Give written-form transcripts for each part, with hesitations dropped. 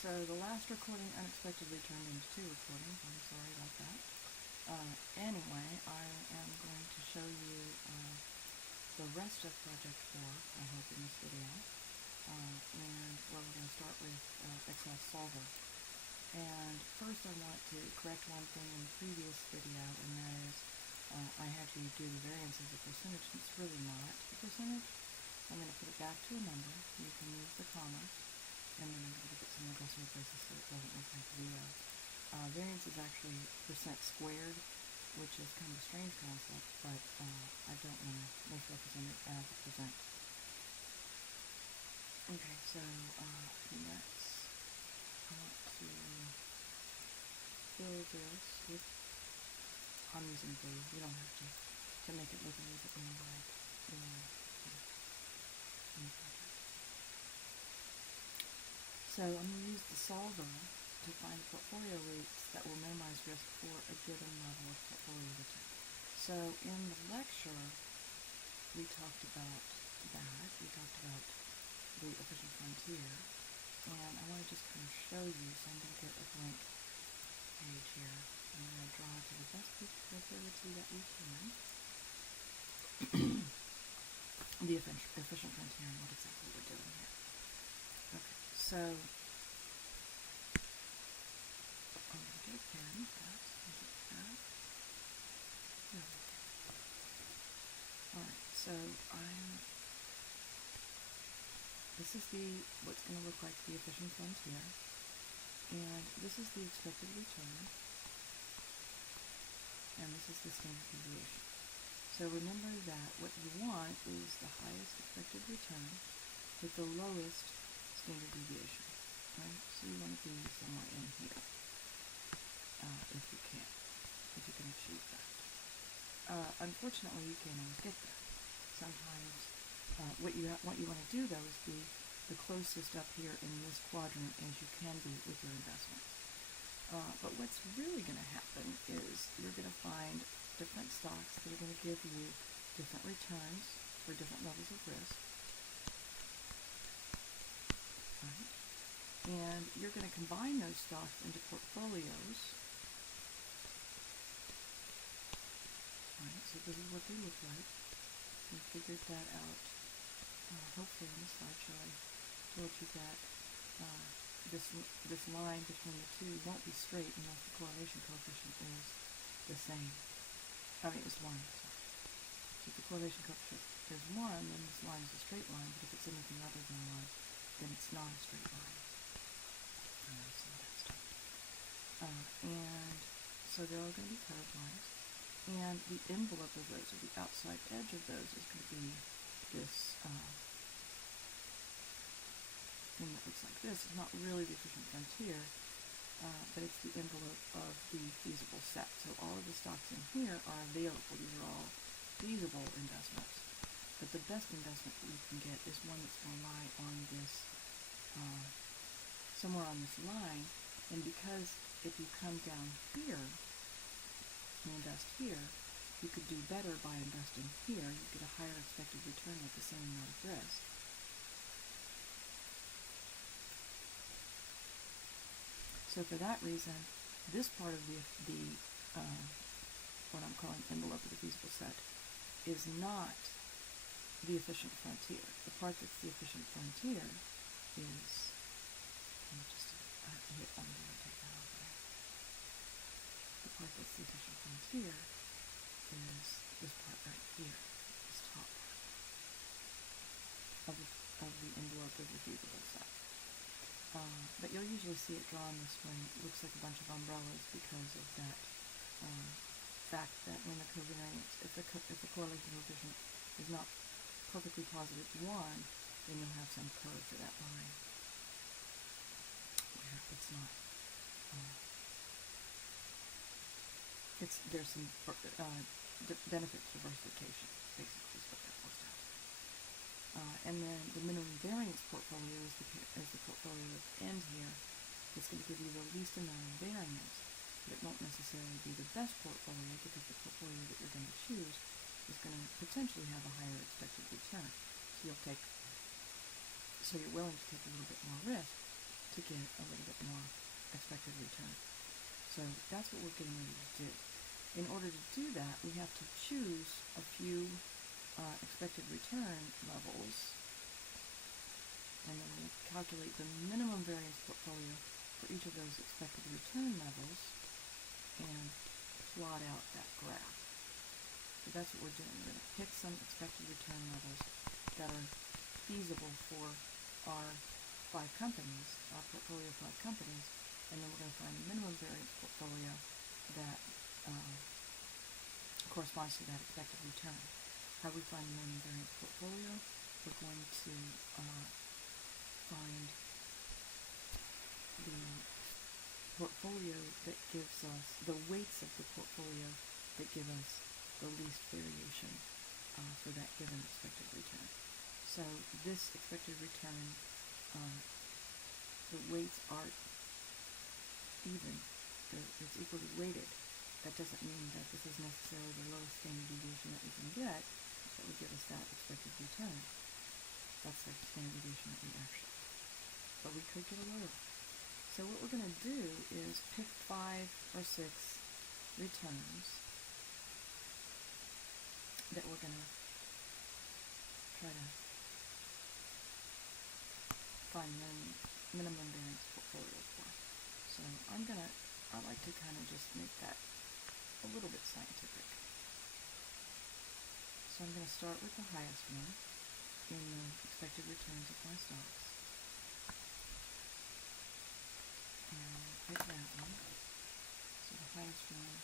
so the last recording unexpectedly turned into 2 recordings. I'm sorry about that. Anyway, I am going to show you the rest of Project 4, I hope, in this video. And we're going to start with Excel Solver. And first I want to correct one thing in the previous video, and that is I had you do the variance as a percentage, and it's really not a percentage. I'm going to put it back to a number. You can use the comma, and then I'm going to put some aggressive places so it doesn't look like zero. Variance is actually percent squared, which is kind of a strange concept, but I don't want to misrepresent it as a percent. Okay, so next I want to fill this with, I'm using blue, you don't have to make it look a little bit more like in the project. So I'm going to use the solver to find portfolio rates that will minimize risk for a given level of portfolio return. So in the lecture, we talked about that. We talked about the efficient frontier, and I want to just kind of show you, so I'm going to get a blank page here. I'm going to draw to the best ability that we can the efficient frontier and what exactly we're doing here. Okay, so I'm going to get a pen first. Alright, so this is what's going to look like the efficient frontier, and this is the expected return, and this is the standard deviation. So remember that what you want is the highest expected return with the lowest standard deviation, right? So you want to be somewhere in here, if you can achieve that. Unfortunately, you can't always get there. Sometimes what you want to do, though, is be the closest up here in this quadrant as you can be with your investments. But what's really going to happen is you're going to find different stocks that are going to give you different returns for different levels of risk. Right? And you're going to combine those stocks into portfolios. Right? So this is what they look like. We figured that out. Hopefully in the slideshow I told you that this line between the two won't be straight unless the correlation coefficient is the same. It's 1, sorry. So if the correlation coefficient is 1, then this line is a straight line, but if it's anything other than 1, then it's not a straight line. And so they're all going to be curved lines, and the envelope of those, or the outside edge of those, is going to be this thing that looks like this. It's not really the efficient frontier, but it's the envelope of the feasible set. So all of the stocks in here are available. These are all feasible investments. But the best investment that you can get is one that's going to lie on this, somewhere on this line. And because if you come down here and invest here, you could do better by investing here. You get a higher expected return with the same amount of risk. So for that reason, this part of what I'm calling envelope of the feasible set is not the efficient frontier. The part that's the efficient frontier is, I have to hit undo and take that out there. The part that's the efficient frontier is this part right here, this top part of the envelope of the feasible set. But you'll usually see it drawn this way. It looks like a bunch of umbrellas because of that fact that when the covariance, if the correlation coefficient is not perfectly positive to 1, then you'll have some curve for that line where it's not. There's some benefit to diversification, basically, is what that boils down to. And then the minimum variance portfolio is the portfolio that's end here. It's going to give you the least amount of variance, but it won't necessarily be the best portfolio, because the portfolio that you're going to choose is going to potentially have a higher expected return. So you're willing to take a little bit more risk, to get a little bit more expected return. So that's what we're getting ready to do. In order to do that, we have to choose a few expected return levels, and then we'll calculate the minimum variance portfolio for each of those expected return levels and plot out that graph. So that's what we're doing. We're going to pick some expected return levels that are feasible for our 5 companies, our portfolio of 5 companies, and then we're going to find a minimum variance portfolio that corresponds to that expected return. How do we find the minimum variance portfolio? We're going to find the portfolio that gives us the weights of the portfolio that give us the least variation for that given expected return. So this expected return, the weights are even, it's equally weighted. That doesn't mean that this is necessarily the lowest standard deviation that we can get that would give us that expected return. That's the standard deviation that we actually, but we could get a lower. So what we're going to do is pick 5 or 6 returns that we're going to try to find minimum variance portfolio for. So I like to kind of just make that a little bit scientific. So I'm going to start with the highest one in the expected returns of my stocks. And pick that one. So the highest one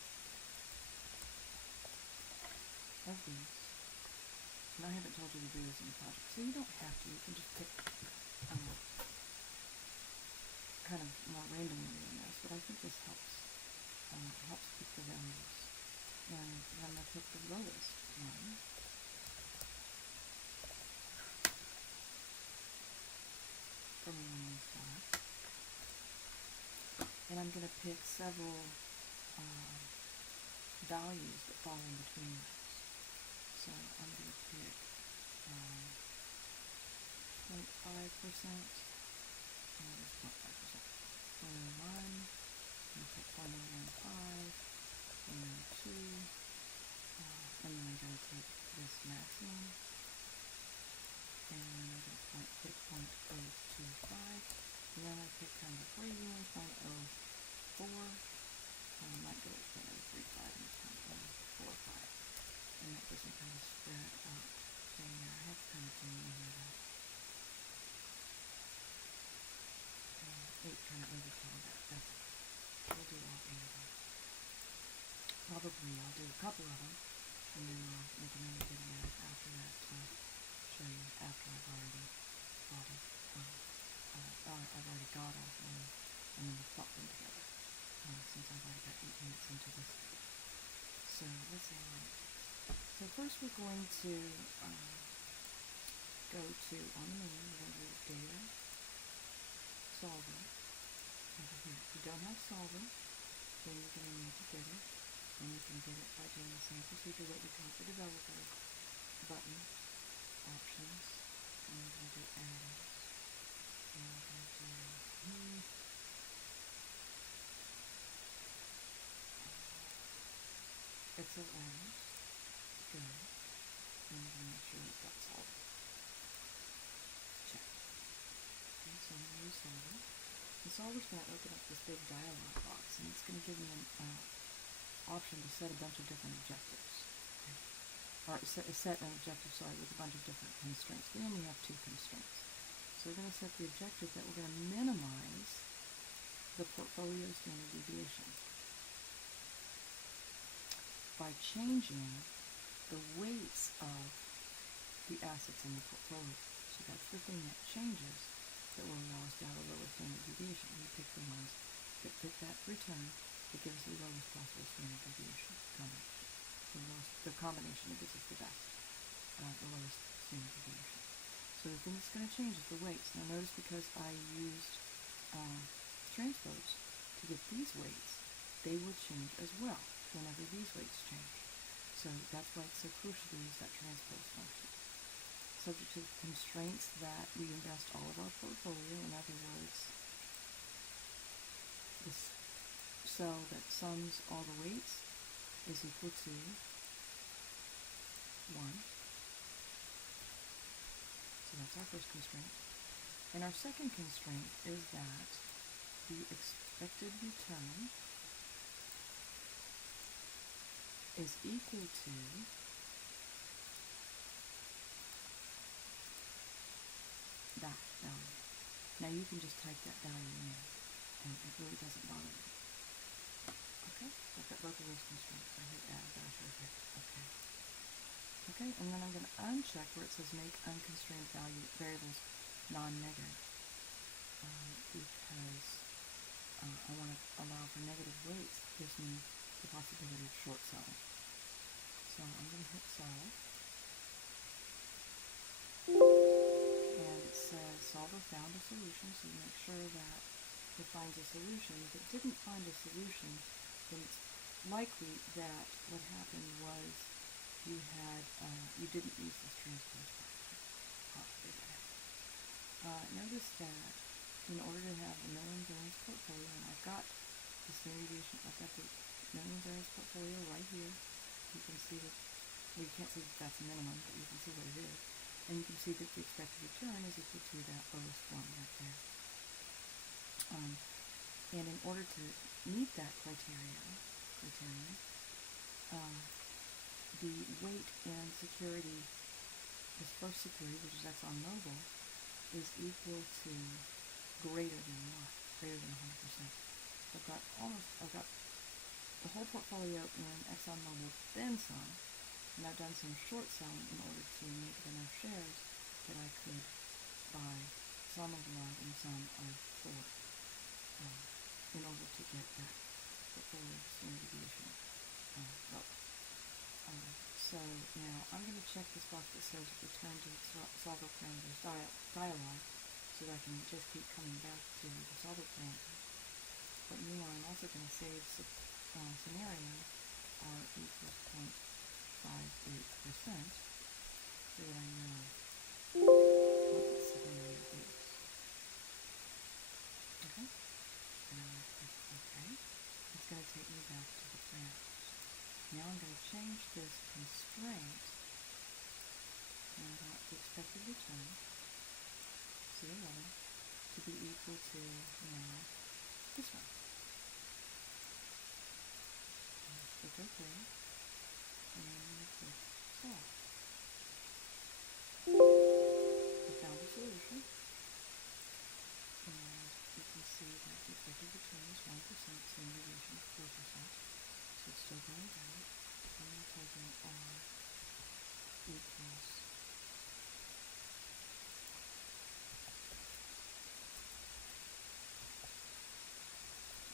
of these. And I haven't told you to do this in the project, so you don't have to. You can just pick kind of more randomly in this, but I think this helps. Helps pick the values. And I'm going to pick the lowest one. From one spot. And I'm going to pick several values that fall in between those. So I'm going to pick 0.5%, and it's 0.5%. 0.01, I'm going to pick 0.015, 0.02, and then I'm going to take this maximum, and then I'm going to pick 0.025, and then I pick kind of a crazy one, 0.04, I might go with 0.035 and 0.045, and that gives me kind of spread out thing there. I have kind of thing in here that 8 kind of overkill that. We'll do all 8 of them. Probably I'll do a couple of them, and then I'll make another video after that to show you after I've already got it. I've already got all of them, and then we'll plot them together. Since I've already got 8 minutes into this video. So let's see how long it takes. So first we're going to go to, on the menu, we're going to do Data, Solver, over here. If you don't have Solver, then you're going to need to get it, and you can get it by doing the same procedure that we call the Developer button, Options, and we're going to do Add-ins, and we're going to do Excel add-ins, go, and we're going to make sure that that's all. Check. Okay, so I'm going to use Solver. The Solver's going to open up this big dialog box, and it's going to give me an option to set a bunch of different objectives. Okay. Or set an objective, with a bunch of different constraints. We only have 2 constraints. So we're going to set the objective that we're going to minimize the portfolio standard deviation by changing the weights of the assets in the portfolio. So that's the thing that changes that will allow us to have a lower standard deviation. We pick the ones that pick that return that gives us the lowest possible standard deviation combination. The combination that gives us the best, the lowest standard deviation. So the thing that's going to change is the weights. Now notice because I used transpose to get these weights, they will change as well whenever these weights change. So that's why it's so crucial to use that transpose function. Subject to the constraints that we invest all of our portfolio, in other words, this cell that sums all the weights is equal to 1. So that's our first constraint. And our second constraint is that the expected return is equal to that value. Now you can just type that value in, and it really doesn't bother me. Okay, I've got both of those constraints. I hit add dash effect. Okay. Okay, and then I'm going to uncheck where it says make unconstrained variables non-negative, because I want to allow for negative weights. It gives me the possibility of short selling. So I'm going to hit solve. And it says solver found a solution, so you make sure that it finds a solution. If it didn't find a solution, then it's likely that what happened was you didn't use this transpose property. Possibly that happened. Notice that in order to have the minimum variance portfolio, and I've got the standard deviation, I've got the minimum variance portfolio right here. You can see that, well, you can't see that that's a minimum, but you can see what it is. And you can see that the expected return is equal to that lowest one right there. And in order to meet that criterion, the weight in security, this first security, which is ExxonMobil, is equal to greater than 100%. So I've got the whole portfolio in ExxonMobil, then some, and I've done some short selling in order to make enough shares that I could buy some of love and some of Ford, in order to get that portfolio standard deviation low. So now I'm going to check this box that says return to solver parameters dialog, so that I can just keep coming back to the solver parameters. But meanwhile, I'm also going to save scenario r equals 0.58%, so that I know what the scenario is. Okay? And I'm going to click OK. It's going to take me back to the parameters. Now I'm going to change this constraint, and I want the expected return, C11, to be equal to now this one. Click OK, and I'm going to click solve. We found a solution, and you can see that the expected return is 1%, standard deviation is 4%, so it's still going down. I'm going to type in R equals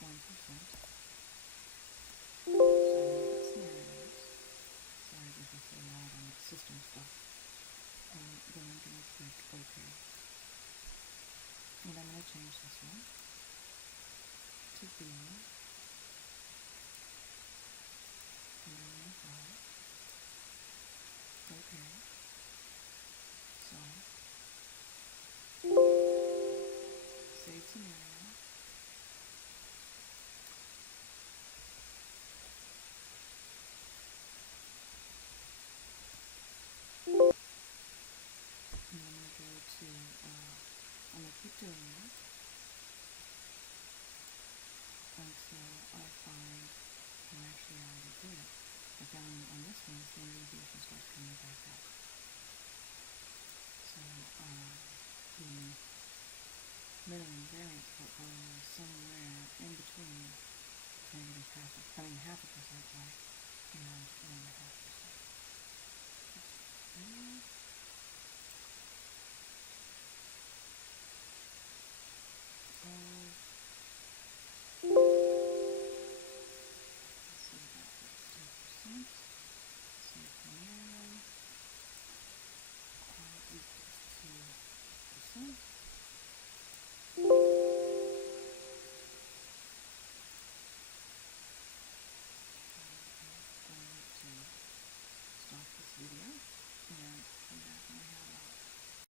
1%. So I know what scenario is. Sorry, this is so loud on the system stuff. And then I'm going to click OK. And I'm going to change this one to B. And I'm going to file. OK. Solve. Save scenario. And I'm going to go to, I'm going to keep doing that until I find, well actually I already did. I found on this one, standard deviation starts coming back up. So, the minimum variance portfolio is somewhere in between half a percent right, and 1.5%.